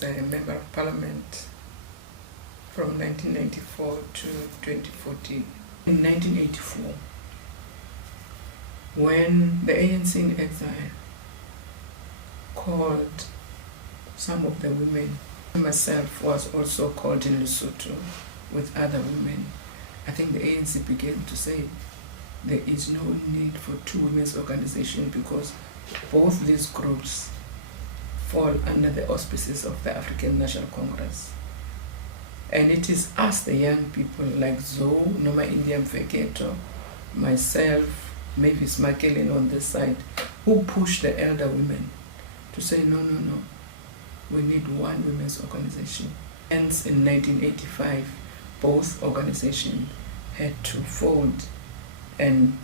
was a member of parliament from 1994 to 2014. In 1984, when the ANC in exile called some of the women, myself was also called in Lesotho with other women, I think the ANC began to say there is no need for two women's organizations because both these groups fall under the auspices of the African National Congress. And it is us, the young people like Zoe, Noma India Mfeketo, myself, Mavis Makelen on this side, who pushed the elder women to say, no, we need one women's organization. Hence, in 1985, both organizations had to fold and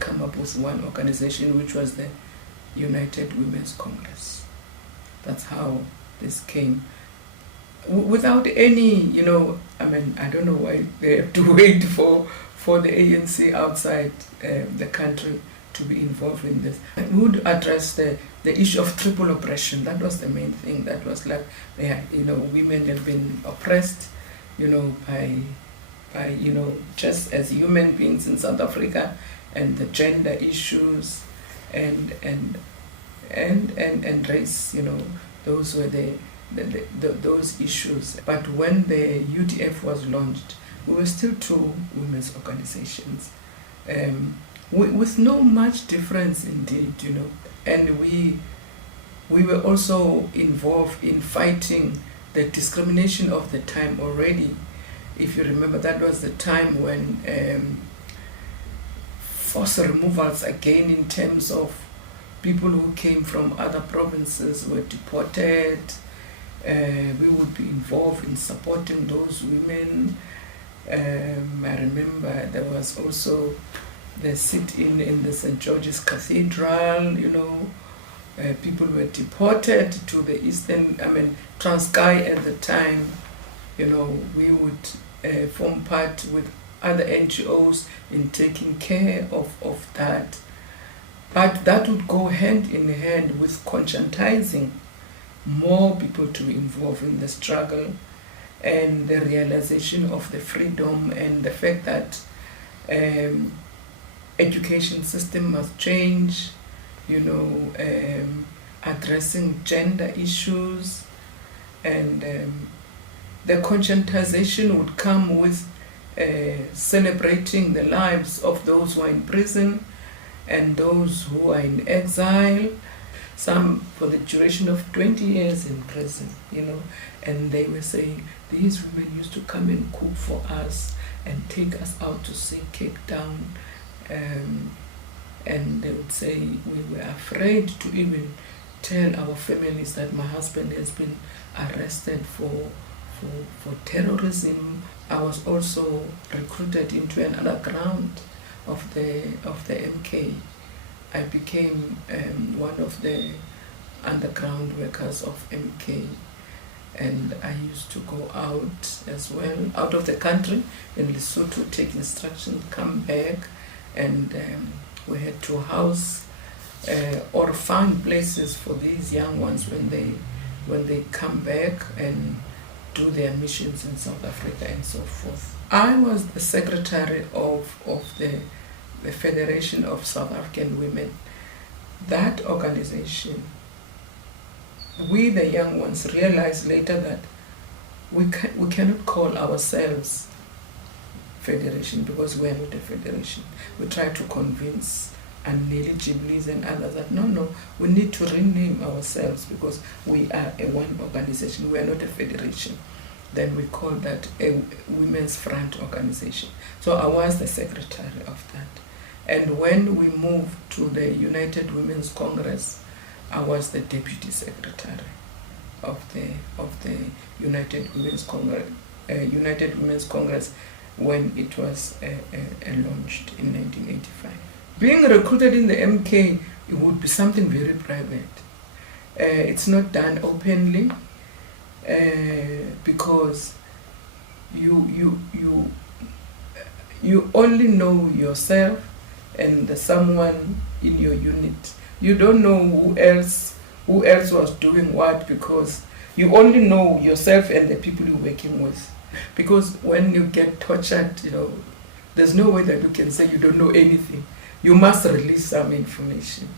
come up with one organization, which was the United Women's Congress. That's how this came. Without any, I don't know why they have to wait for the ANC outside the country to be involved in this. We would address the issue of triple oppression. That was the main thing. That was like, women have been oppressed, by just as human beings in South Africa, and the gender issues and race, those were those issues. But when the UDF was launched, we were still two women's organizations, with no much difference indeed, and we were also involved in fighting the discrimination of the time already. If you remember, that was the time when forced removals again in terms of people who came from other provinces were deported. We would be involved in supporting those women. I remember there was also the sit-in in the St. George's Cathedral, people were deported to the eastern, Transkei at the time. We would form part with other NGOs in taking care of that. But that would go hand in hand with conscientizing more people to be involved in the struggle and the realization of the freedom and the fact that education system must change, addressing gender issues, and the conscientization would come with celebrating the lives of those who are in prison and those who are in exile, some for the duration of 20 years in prison, and they were saying, these women used to come and cook for us and take us out to see Cape Town, and they would say, we were afraid to even tell our families that my husband has been arrested for terrorism. I was also recruited into an underground of the MK. I became one of the underground workers of MK, and I used to go out as well, out of the country in Lesotho, take instructions, come back, and we had to house or find places for these young ones when they come back and do their missions in South Africa and so forth. I was the secretary of the Federation of South African Women. That organization, we the young ones realized later that we cannot call ourselves federation because we are not a federation. We tried to convince Anneli and others that no, we need to rename ourselves because we are a one organization, we are not a federation. Then we called that a Women's Front organization. So I was the secretary of that. And when we moved to the United Women's Congress, I was the deputy secretary of the United Women's Congress, when it was launched in 1985. Being recruited in the MK, it would be something very private. It's not done openly because you only know yourself and someone in your unit. You don't know who else was doing what, because You only know yourself and the people you're working with. Because when you get tortured, there's no way that you can say you don't know anything. You must release some information.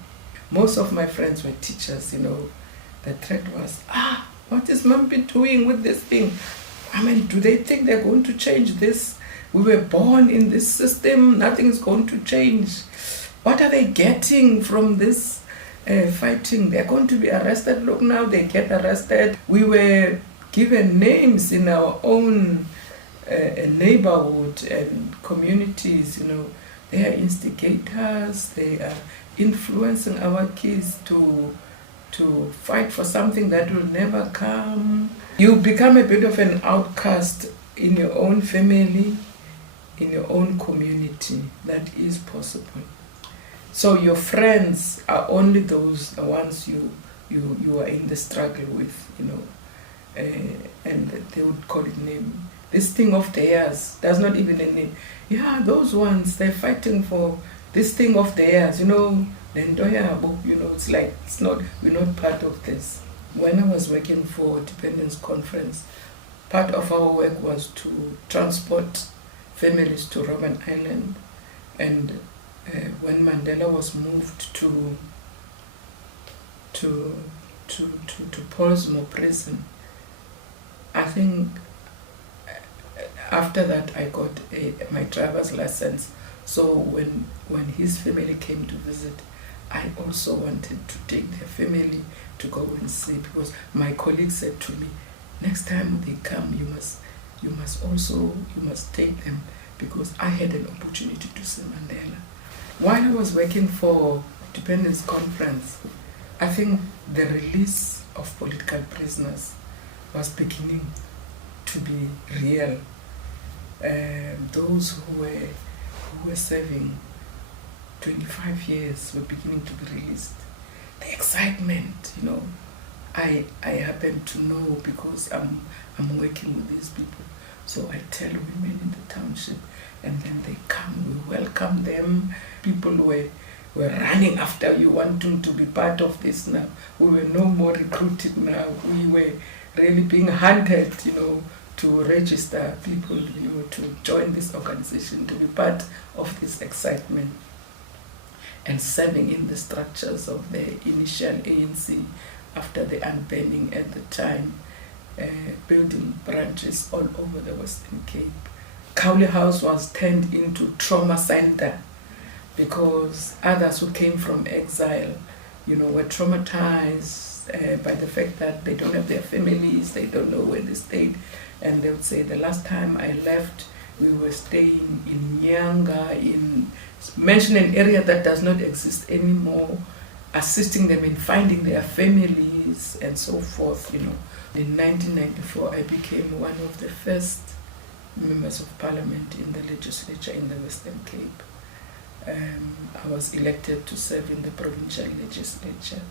Most of my friends were teachers, The threat was, what is Mampe doing with this thing? I mean, do they think they're going to change this? We were born in this system, nothing is going to change. What are they getting from this fighting? They're going to be arrested. Look now, they get arrested. We were given names in our own neighborhood and communities, They are instigators, they are influencing our kids to fight for something that will never come. You become a bit of an outcast in your own family, in your own community. That is possible. So your friends are only the ones you are in the struggle with, and they would call it name. This thing of theirs, there's not even a name. Yeah, those ones, they're fighting for this thing of theirs, it's like, we're not part of this. When I was working for Dependence Conference, part of our work was to transport families to Robben Island. And when Mandela was moved to Pollsmoor prison, I think after that I got my driver's license. So when his family came to visit, I also wanted to take their family to go and see, because my colleague said to me, next time they come, you must take them, because I had an opportunity to see Mandela. While I was working for Dependence Conference, I think the release of political prisoners was beginning to be real. Those who were serving 25 years were beginning to be released. The excitement, I happen to know because I'm working with these people. So I tell women in the township, and then they come, we welcome them. People were running after you, wanting to be part of this now. We were no more recruited now. We were really being hunted, to register people, to join this organization, to be part of this excitement. And serving in the structures of the initial ANC after the unbanning at the time, building branches all over the Western Cape. Cowley House was turned into trauma center because others who came from exile, were traumatized by the fact that they don't have their families, they don't know where they stayed. And they would say, the last time I left, we were staying in Nyanga, mention an area that does not exist anymore, assisting them in finding their families and so forth, In 1994, I became one of the first members of parliament in the legislature in the Western Cape. I was elected to serve in the provincial legislature.